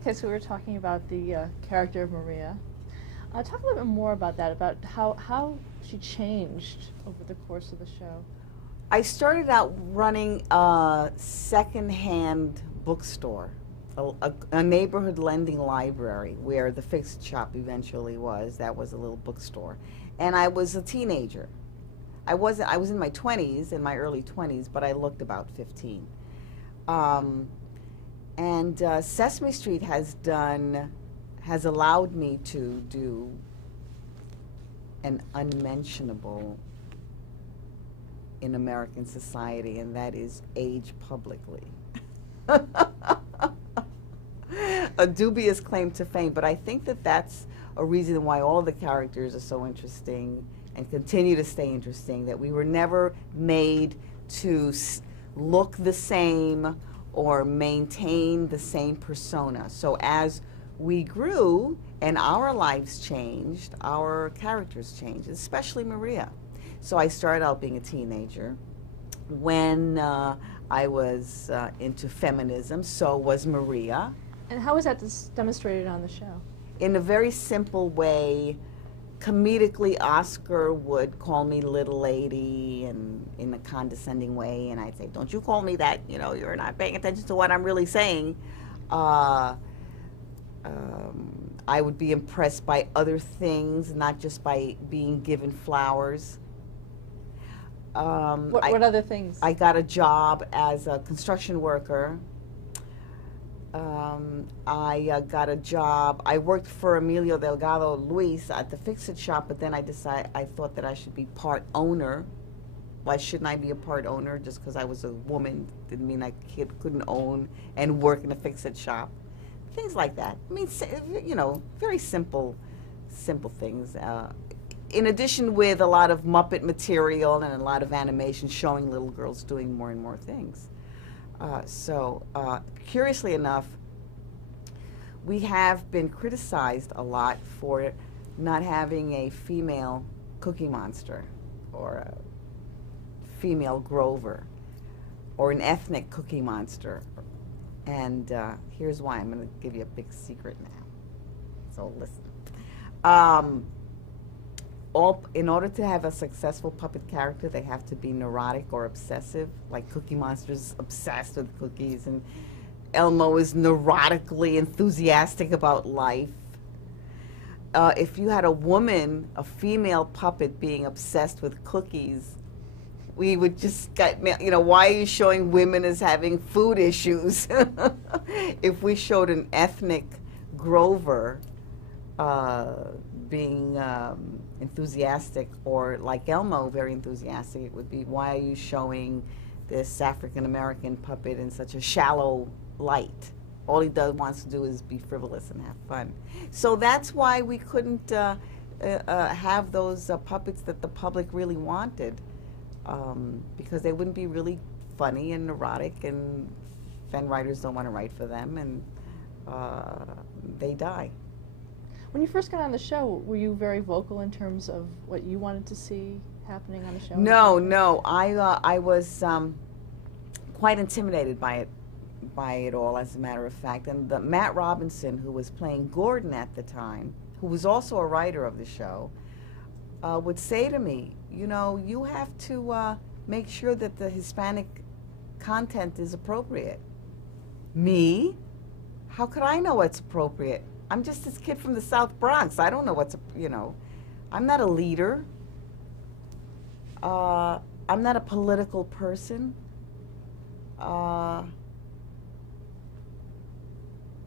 Okay, so we were talking about the character of Maria. Talk a little bit more about that, about how she changed over the course of the show. I started out running a secondhand bookstore, a neighborhood lending library where the fixed shop eventually was. That was a little bookstore. And I was a teenager. I was in my 20s, in my early 20s, but I looked about 15. Sesame Street has allowed me to do an unmentionable in American society, and that is age publicly. A dubious claim to fame, but I think that that's a reason why all the characters are so interesting and continue to stay interesting, that we were never made to look the same or maintain the same persona. So as we grew and our lives changed, our characters changed, especially Maria. So I started out being a teenager. When I was into feminism, so was Maria. And how was that demonstrated on the show? In a very simple way, comedically, Oscar would call me little lady, and in a condescending way, and I'd say, don't you call me that, you know, you're not paying attention to what I'm really saying. I would be impressed by other things, not just by being given flowers. What other things? I got a job as a construction worker. I got a job. I worked for Emilio Delgado Luis at the Fix-It shop, but then I thought that I should be part owner. Why shouldn't I be a part owner? Just because I was a woman didn't mean I couldn't own and work in a Fix-It shop. Things like that. I mean, you know, very simple things. In addition, with a lot of Muppet material and a lot of animation showing little girls doing more and more things. Curiously enough, we have been criticized a lot for not having a female Cookie Monster or a female Grover or an ethnic Cookie Monster. And here's why. I'm going to give you a big secret now. So listen. In order to have a successful puppet character, they have to be neurotic or obsessive. Like Cookie Monster's obsessed with cookies, and Elmo is neurotically enthusiastic about life. If you had a woman, a female puppet, being obsessed with cookies, we would just get, you know, why are you showing women as having food issues? If we showed an ethnic Grover being enthusiastic, or like Elmo, very enthusiastic, it would be, why are you showing this African-American puppet in such a shallow light? All he wants to do is be frivolous and have fun. So that's why we couldn't have those puppets that the public really wanted, because they wouldn't be really funny and neurotic, and fan writers don't want to write for them, and they die. When you first got on the show, were you very vocal in terms of what you wanted to see happening on the show? No. I was quite intimidated by it all, as a matter of fact. And Matt Robinson, who was playing Gordon at the time, who was also a writer of the show, would say to me, you know, you have to make sure that the Hispanic content is appropriate. Me? How could I know what's appropriate? I'm just this kid from the South Bronx. I don't know what's, you know, I'm not a leader. I'm not a political person. I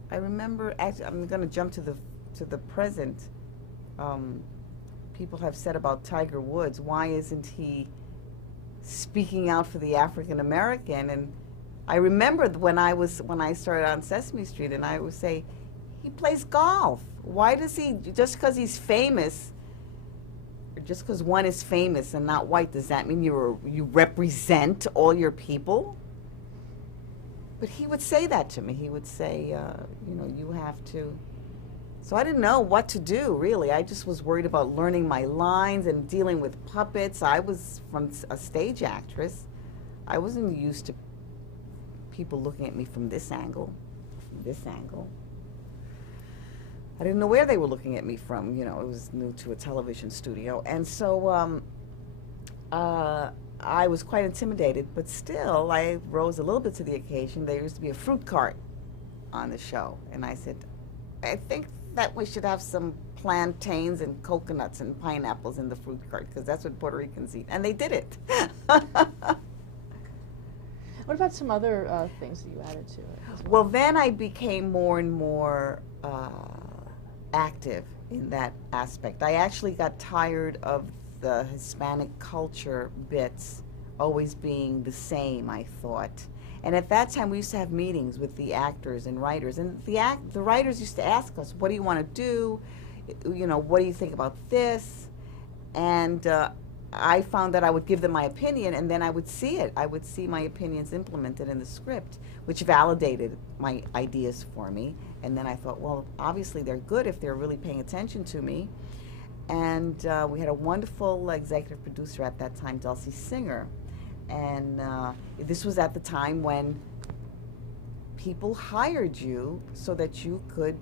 remember, actually, I'm going to jump to the present. People have said about Tiger Woods, why isn't he speaking out for the African American? And I remember when I started on Sesame Street, and I would say, he plays golf. Why does he, just because he's famous, or just because one is famous and not white, does that mean you represent all your people? But he would say that to me. He would say, you know, you have to. So I didn't know what to do, really. I just was worried about learning my lines and dealing with puppets. I was from a stage actress. I wasn't used to people looking at me from this angle, I didn't know where they were looking at me from. You know, it was new to a television studio. And so I was quite intimidated, but still I rose a little bit to the occasion. There used to be a fruit cart on the show, and I said, I think that we should have some plantains and coconuts and pineapples in the fruit cart, because that's what Puerto Ricans eat. And they did it. What about some other things that you added to it as Well, then I became more and more active in that aspect. I actually got tired of the Hispanic culture bits always being the same, I thought. And at that time, we used to have meetings with the actors and writers, and the writers used to ask us, "What do you want to do? You know, what do you think about this?" And I found that I would give them my opinion, and then I would see it. I would see my opinions implemented in the script, which validated my ideas for me. And then I thought, well, obviously they're good if they're really paying attention to me. And we had a wonderful executive producer at that time, Dulcie Singer. And this was at the time when people hired you so that you could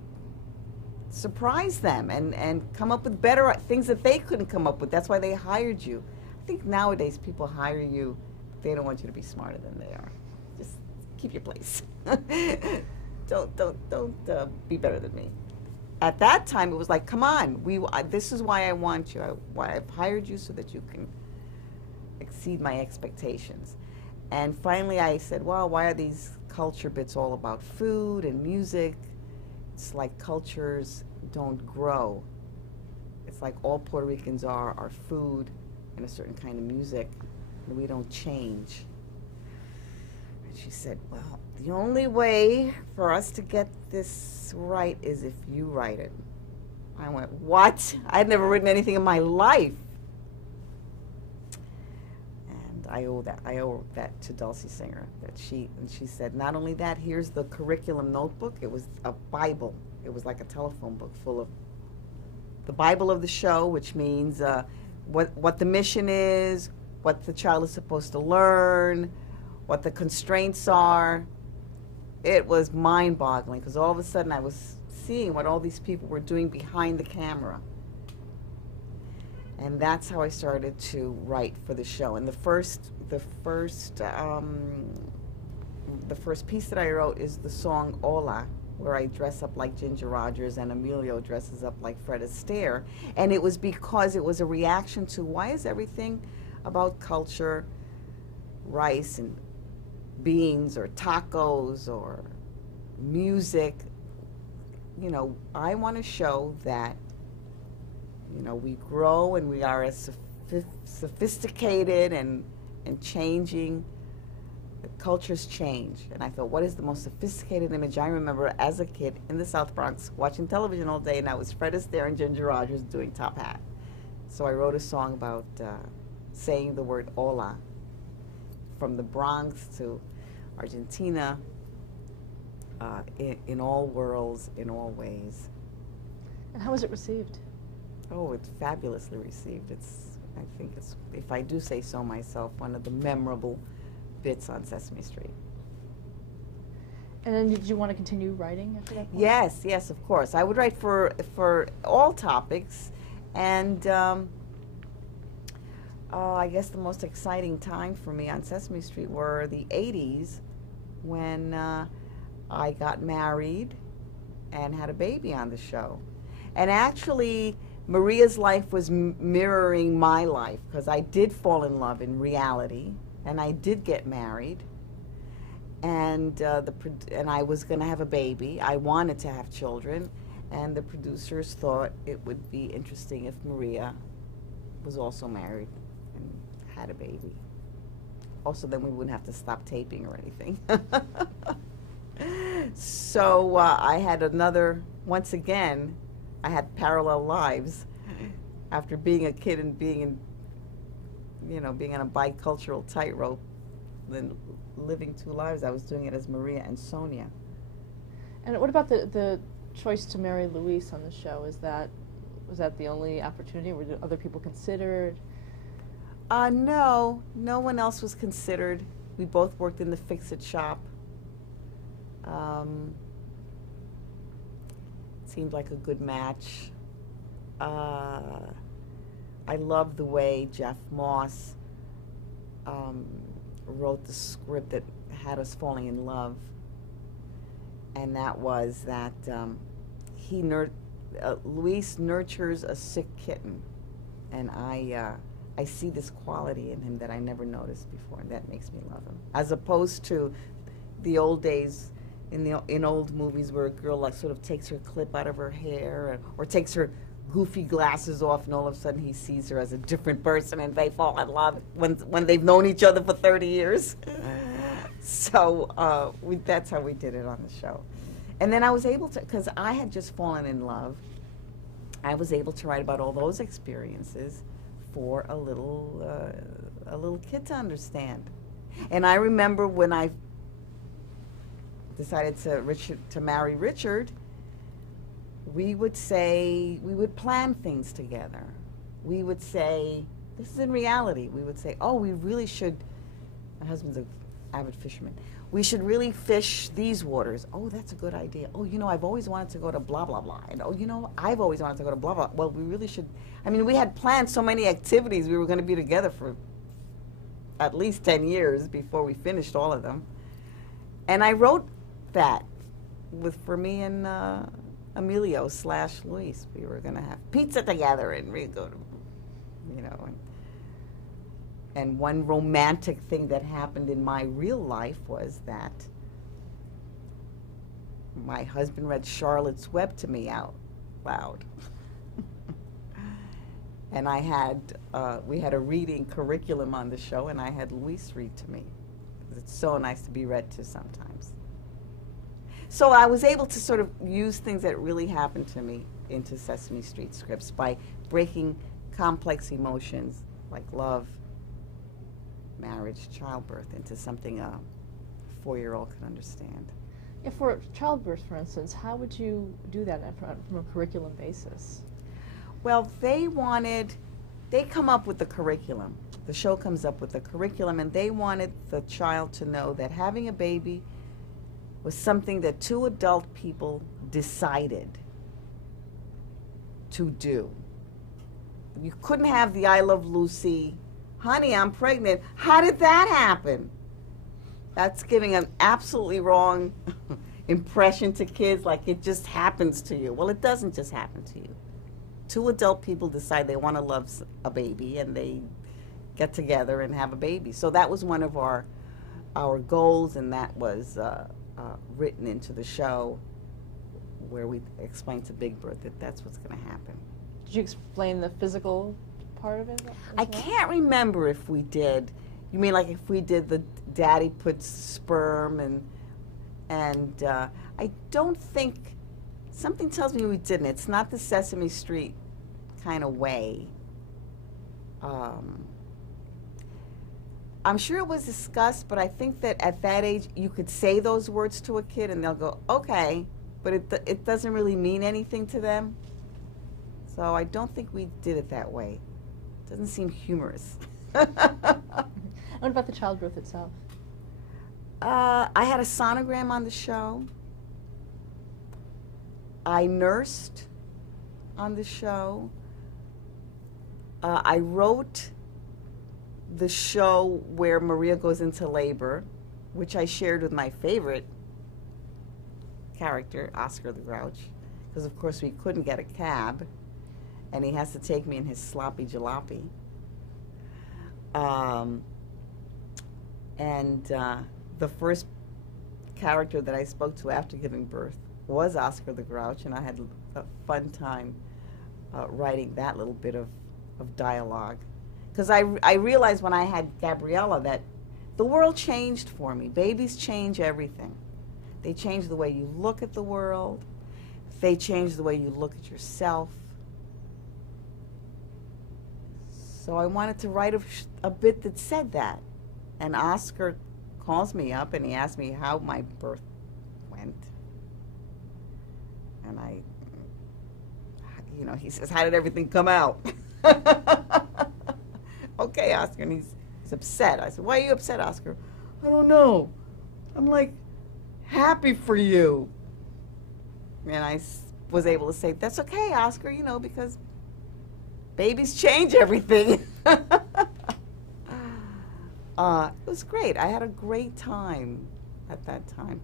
surprise them and come up with better things that they couldn't come up with. That's why they hired you. I think nowadays people hire you, they don't want you to be smarter than they are. Just keep your place. Don't be better than me. At that time, it was like, come on, this is why I want you. Why I've hired you, so that you can exceed my expectations. And finally I said, well, why are these culture bits all about food and music? It's like cultures don't grow. It's like all Puerto Ricans are food and a certain kind of music, and we don't change. And she said, well, the only way for us to get this right is if you write it. I went, what? I'd never written anything in my life. And I owe that to Dulcie Singer. And she said, not only that, here's the curriculum notebook. It was a Bible. It was like a telephone book full of the Bible of the show, which means what the mission is, what the child is supposed to learn, what the constraints are. It was mind-boggling, because all of a sudden I was seeing what all these people were doing behind the camera. And that's how I started to write for the show. And the first piece that I wrote is the song Hola, where I dress up like Ginger Rogers and Emilio dresses up like Fred Astaire. And it was because it was a reaction to, why is everything about culture, rice and beans or tacos or music? You know, I want to show that, you know, we grow and we are as sophisticated and changing. The cultures change. And I thought, what is the most sophisticated image? I remember as a kid in the South Bronx watching television all day, and I was Fred Astaire and Ginger Rogers doing Top Hat. So I wrote a song about saying the word hola, from the Bronx to Argentina, in all worlds, in all ways. And how was it received? Oh, it's fabulously received. I think it's, if I do say so myself, one of the memorable bits on Sesame Street. And then did you want to continue writing after that point? Yes, yes, of course. I would write for all topics, and I guess the most exciting time for me on Sesame Street were the 80s, when I got married and had a baby on the show. And actually, Maria's life was mirroring my life, because I did fall in love in reality, and I did get married, and I was going to have a baby. I wanted to have children, and the producers thought it would be interesting if Maria was also married and had a baby. Also, then we wouldn't have to stop taping or anything. So I had once again, I had parallel lives. After being a kid and being on a bicultural tightrope, then living two lives, I was doing it as Maria and Sonia. And what about the choice to marry Luis on the show? Was that the only opportunity? Were other people considered? No one else was considered. We both worked in the fix-it shop. seemed like a good match. I love the way Jeff Moss wrote the script that had us falling in love, and that was that Luis nurtures a sick kitten, and I see this quality in him that I never noticed before, and that makes me love him. As opposed to the old days in old movies where a girl like sort of takes her clip out of her hair or takes her goofy glasses off, and all of a sudden he sees her as a different person and they fall in love when they've known each other for 30 years. So that's how we did it on the show. And then I was able to, because I had just fallen in love, I was able to write about all those experiences for a little kid to understand. And I remember when I decided to marry Richard, we would plan things together. We would say, this is in reality, we would say, oh, we really should, my husband's an avid fisherman, we should really fish these waters. Oh, that's a good idea. Oh, you know, I've always wanted to go to blah, blah, blah. And oh, you know, I've always wanted to go to blah, blah. Well, we really should. I mean, we had planned so many activities. We were going to be together for at least 10 years before we finished all of them. And I wrote that for me and Emilio / Luis. We were going to have pizza together and we'd go to, you know. And one romantic thing that happened in my real life was that my husband read Charlotte's Web to me out loud. And we had a reading curriculum on the show, and I had Luis read to me. It's so nice to be read to sometimes. So I was able to sort of use things that really happened to me into Sesame Street scripts by breaking complex emotions like love, marriage, childbirth into something a 4-year-old can understand. Yeah, for childbirth, for instance, how would you do that from a curriculum basis? Well, they come up with the curriculum. The show comes up with the curriculum, and they wanted the child to know that having a baby was something that 2 adult people decided to do. You couldn't have the I Love Lucy, honey, I'm pregnant. How did that happen? That's giving an absolutely wrong impression to kids, like it just happens to you. Well, it doesn't just happen to you. 2 adult people decide they want to love a baby, and they get together and have a baby. So that was one of our goals, and that was written into the show, where we explained to Big Bird that that's what's going to happen. Did you explain the physical part of it? I can't remember if we did. You mean like if we did the daddy puts sperm and I don't think, something tells me we didn't. It's not the Sesame Street kind of way. I'm sure it was discussed, but I think that at that age you could say those words to a kid and they'll go, okay, but it doesn't really mean anything to them. So I don't think we did it that way. It doesn't seem humorous. What about the childbirth itself? I had a sonogram on the show. I nursed on the show. I wrote the show where Maria goes into labor, which I shared with my favorite character, Oscar the Grouch, because of course we couldn't get a cab, and he has to take me in his sloppy jalopy. The first character that I spoke to after giving birth was Oscar the Grouch, and I had a fun time writing that little bit of dialogue. Because I realized when I had Gabriella that the world changed for me. Babies change everything. They change the way you look at the world. They change the way you look at yourself. So I wanted to write a bit that said that. And Oscar calls me up and he asked me how my birth went. And he says, how did everything come out? Okay, Oscar, and he's upset. I said, why are you upset, Oscar? I don't know. I'm like, happy for you. And I was able to say, that's okay, Oscar, you know, because babies change everything. It was great. I had a great time at that time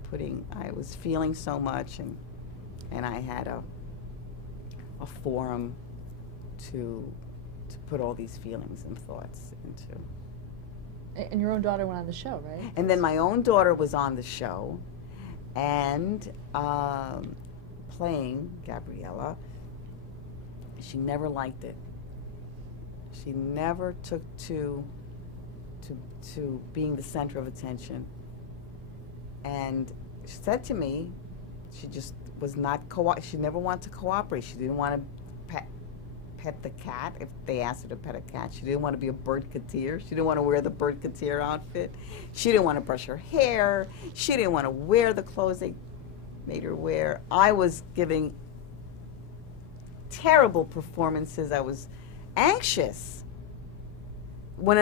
I was feeling so much, and I had a forum to put all these feelings and thoughts into. And your own daughter went on the show, right? And then my own daughter was on the show, and playing Gabriella. She never liked it. She never took to being the center of attention. And she said to me, she just was not she never wanted to cooperate. She didn't want to pet the cat if they asked her to pet a cat. She didn't want to be a bird-cateer. She didn't want to wear the bird-cateer outfit. She didn't want to brush her hair. She didn't want to wear the clothes they made her wear. I was giving terrible performances. I was anxious. When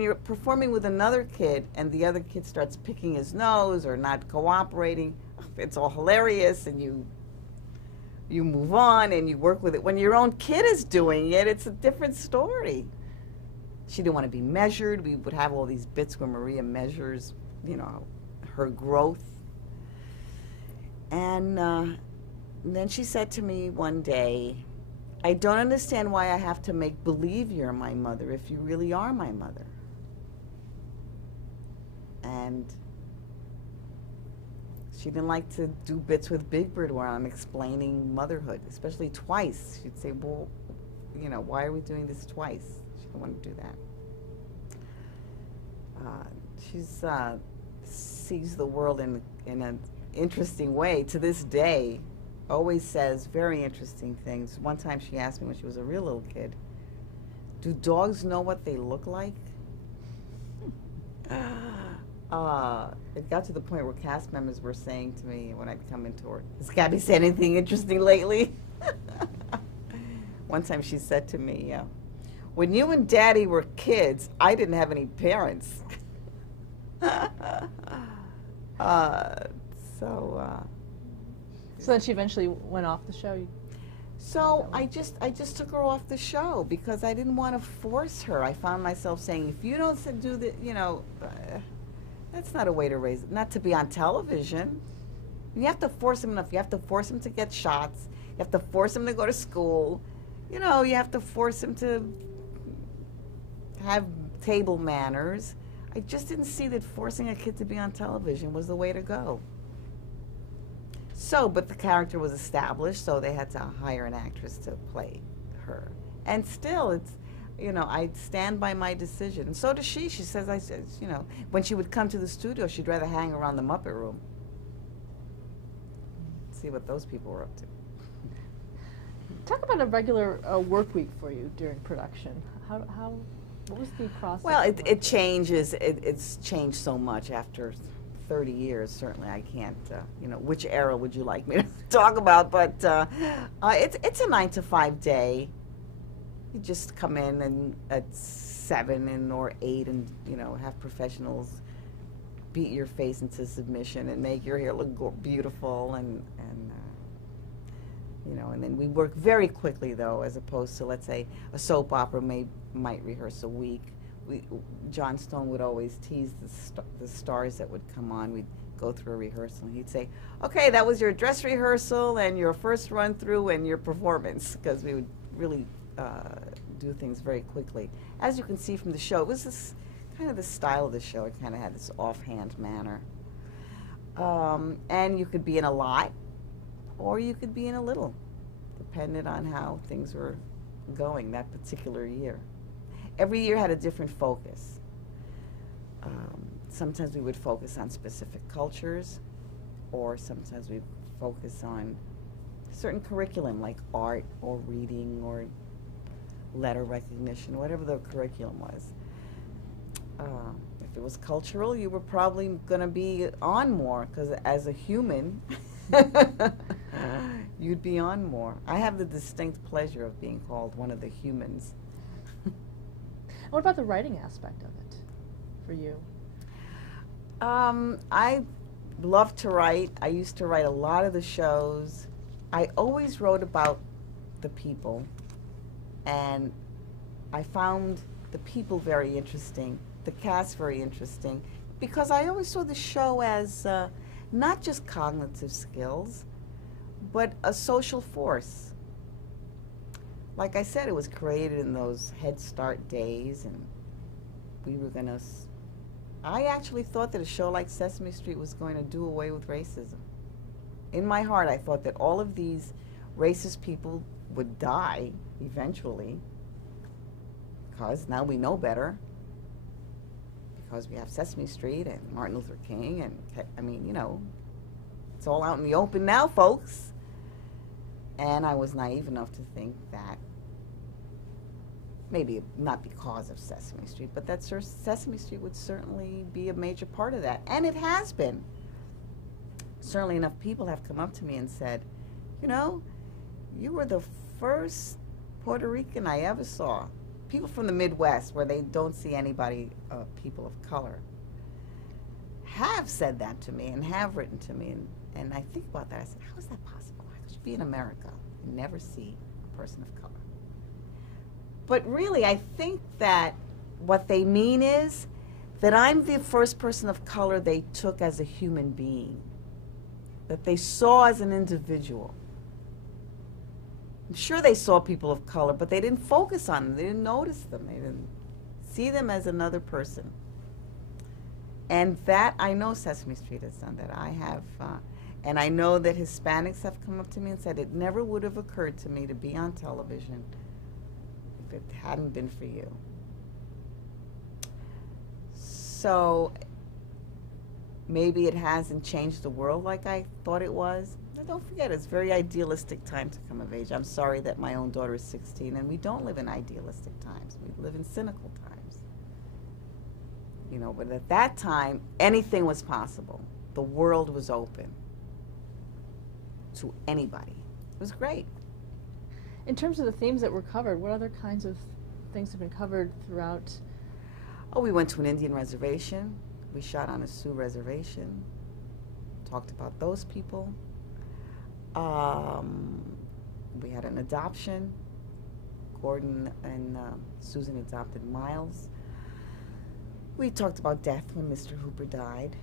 you're performing with another kid and the other kid starts picking his nose or not cooperating, it's all hilarious, and you move on and you work with it. When your own kid is doing it, it's a different story. She didn't want to be measured. We would have all these bits where Maria measures, you know, her growth. And then she said to me one day, I don't understand why I have to make believe you're my mother if you really are my mother. And she didn't like to do bits with Big Bird where I'm explaining motherhood, especially twice. She'd say, well, you know, why are we doing this twice? She didn't want to do that. She's sees the world in an interesting way to this day. Always says very interesting things. One time she asked me when she was a real little kid, do dogs know what they look like? It got to the point where cast members were saying to me when I'd come into work, has Gabby said anything interesting lately? One time she said to me, when you and Daddy were kids, I didn't have any parents. So then she eventually went off the show? So I just took her off the show because I didn't want to force her. I found myself saying, if you don't do the, you know, that's not a way to raise it. Not to be on television. You have to force him enough. You have to force him to get shots. You have to force him to go to school. You know, you have to force him to have table manners. I just didn't see that forcing a kid to be on television was the way to go. So, but the character was established, so they had to hire an actress to play her. And still, it's, you know, I stand by my decision. And so does she. She says, you know, when she would come to the studio, she'd rather hang around the Muppet Room. See what those people were up to. Talk about a regular work week for you during production. What was the process? Well, it changes. It's changed so much after 30 years. Certainly, I can't, you know, which era would you like me to talk about? But it's a 9 to 5 day. You just come in and at 7 or 8 and, you know, have professionals beat your face into submission and make your hair look beautiful and you know, and then we work very quickly though, as opposed to, let's say, a soap opera might rehearse a week. John Stone would always tease the stars that would come on. We'd go through a rehearsal and he'd say, okay, that was your dress rehearsal and your first run through and your performance, because we would really do things very quickly. As you can see from the show, it was this kind of the style of the show. It kind of had this offhand manner. And you could be in a lot or you could be in a little, depending on how things were going that particular year. Every year had a different focus. Sometimes we would focus on specific cultures, or sometimes we'd focus on certain curriculum like art or reading or letter recognition, whatever the curriculum was. If it was cultural, you were probably going to be on more, because as a human, you'd be on more. I have the distinct pleasure of being called one of the humans. What about the writing aspect of it for you? I love to write. I used to write a lot of the shows. I always wrote about the people, and I found the people very interesting, the cast very interesting, because I always saw the show as not just cognitive skills, but a social force. Like I said, it was created in those Head Start days, and we were going to... I actually thought that a show like Sesame Street was going to do away with racism. In my heart, I thought that all of these racist people would die eventually, because now we know better, because we have Sesame Street and Martin Luther King, and I mean, you know, it's all out in the open now, folks. And I was naive enough to think that, maybe not because of Sesame Street, but that Sesame Street would certainly be a major part of that. And it has been. Certainly enough people have come up to me and said, you know, you were the first Puerto Rican I ever saw. People from the Midwest, where they don't see anybody, people of color, have said that to me and have written to me. And I think about that. I said, how is that possible? How could you be in America and never see a person of color? But really, I think that what they mean is that I'm the first person of color they took as a human being, that they saw as an individual. I'm sure they saw people of color, but they didn't focus on them. They didn't notice them. They didn't see them as another person. And that, I know Sesame Street has done that. I have, and I know that Hispanics have come up to me and said, it never would have occurred to me to be on television if it hadn't been for you. So maybe it hasn't changed the world like I thought it was. But don't forget, it's a very idealistic time to come of age. I'm sorry that my own daughter is 16, and we don't live in idealistic times. We live in cynical times. You know, but at that time, anything was possible. The world was open to anybody. It was great. In terms of the themes that were covered, what other kinds of things have been covered throughout? Oh, we went to an Indian reservation. We shot on a Sioux reservation. Talked about those people. We had an adoption. Gordon and Susan adopted Miles. We talked about death when Mr. Hooper died,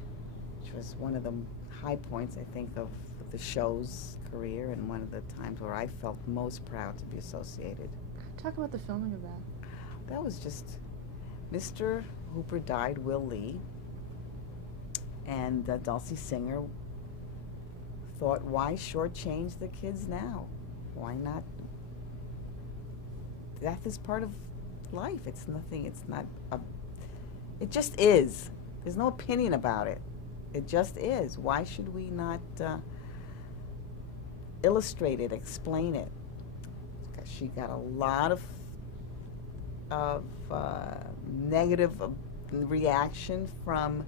which was one of the high points, I think, of the show's career, and one of the times where I felt most proud to be associated. Talk about the filming of that. That was just, Mr. Hooper died, Will Lee, and Dulcie Singer thought, why shortchange the kids now? Why not? Death is part of life. It's nothing, it's not, it just is. There's no opinion about it. It just is. Why should we not illustrate it, explain it? Because she got a lot of negative reaction from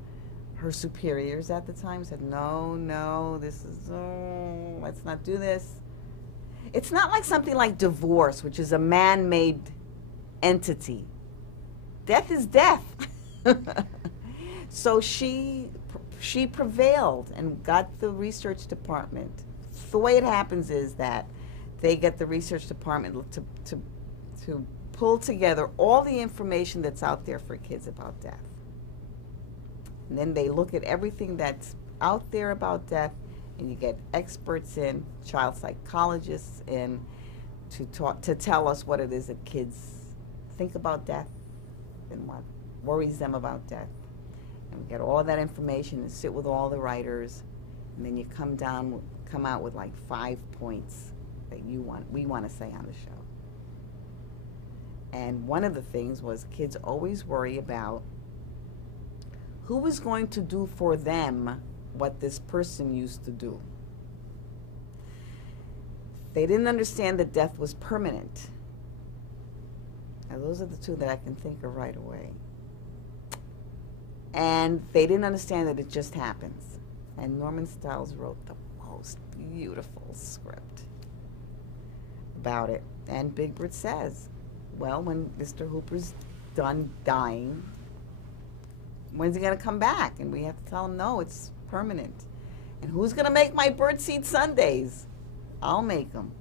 her superiors at the time. Said, no, this is, let's not do this. It's not like something like divorce, which is a man-made entity. Death is death. So she prevailed and got the research department. The way it happens is that they get the research department to pull together all the information that's out there for kids about death. And then they look at everything that's out there about death, and you get experts in, child psychologists in, to tell us what it is that kids think about death and what worries them about death. And we get all that information and sit with all the writers, and then you come out with like 5 points that we want to say on the show. And one of the things was kids always worry about who was going to do for them what this person used to do. They didn't understand that death was permanent. Now, those are the two that I can think of right away. And they didn't understand that it just happens. And Norman Stiles wrote the most beautiful script about it. And Big Bird says, well, when Mr. Hooper's done dying, when's he going to come back? And we have to tell him, no, it's permanent. And who's going to make my birdseed sundaes? I'll make them.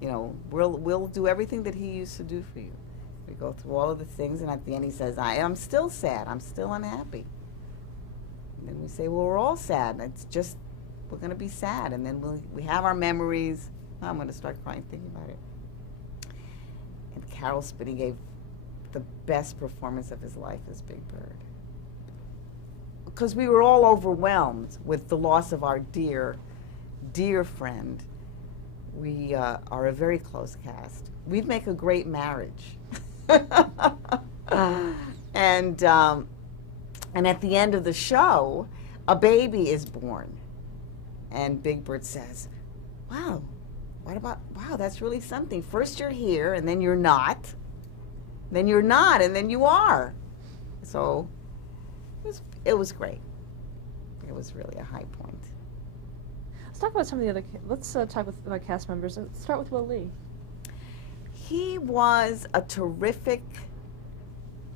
You know, we'll do everything that he used to do for you. We go through all of the things, and at the end he says, I'm still sad. I'm still unhappy. And then we say, well, we're all sad. It's just, we're going to be sad. And then we have our memories. I'm going to start crying thinking about it. And Carol Spinney gave the best performance of his life as Big Bird. Because we were all overwhelmed with the loss of our dear, dear friend. We are a very close cast. We'd make a great marriage. And at the end of the show, a baby is born. And Big Bird says, wow, wow, that's really something. First you're here, and then you're not. Then you're not, and then you are. So it was great. It was really a high point. Let's talk about some of the other. Let's talk about cast members. Let's start with Will Lee. He was a terrific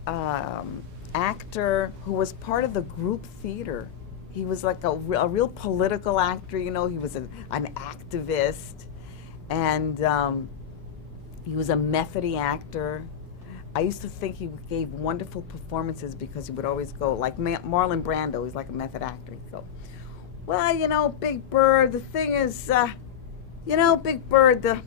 actor who was part of the group theater. He was like a real political actor, you know. He was an activist, and he was a methody actor. I used to think he gave wonderful performances because he would always go, like Marlon Brando, he's like a method actor. He'd go, well, you know, Big Bird, the thing is, you know, Big Bird,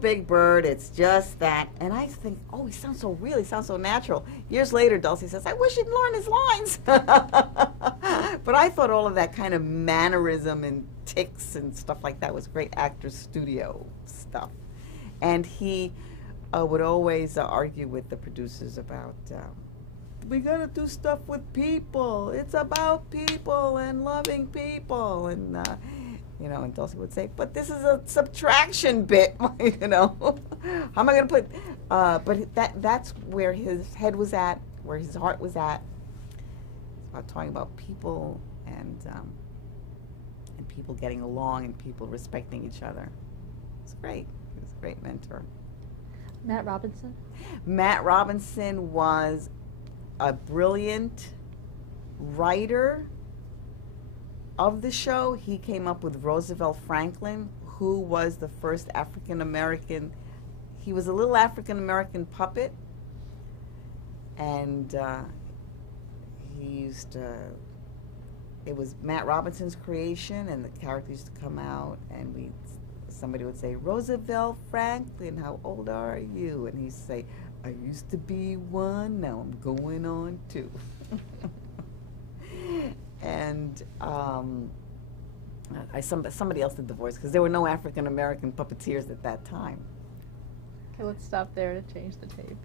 Big Bird, it's just that. And I think, oh, he sounds so real, he sounds so natural. Years later, Dulcie says, I wish he'd learn his lines. But I thought all of that kind of mannerism and tics and stuff like that was great actor studio stuff. And he would always argue with the producers about, we gotta do stuff with people. It's about people and loving people. And, you know, and Dulcie would say, but this is a subtraction bit, you know. How am I gonna put, but that's where his head was at, where his heart was at. It's about talking about people and people getting along and people respecting each other. It's great. He was a great mentor. Matt Robinson? Matt Robinson was a brilliant writer of the show. He came up with Roosevelt Franklin, who was the first African-American. He was a little African-American puppet, and he used to, it was Matt Robinson's creation, and the character used to come out, and somebody would say, Roosevelt Franklin, how old are you? And he'd say, I used to be one, now I'm going on two. And somebody else did the voice, because there were no African-American puppeteers at that time. Okay, let's stop there to change the tape.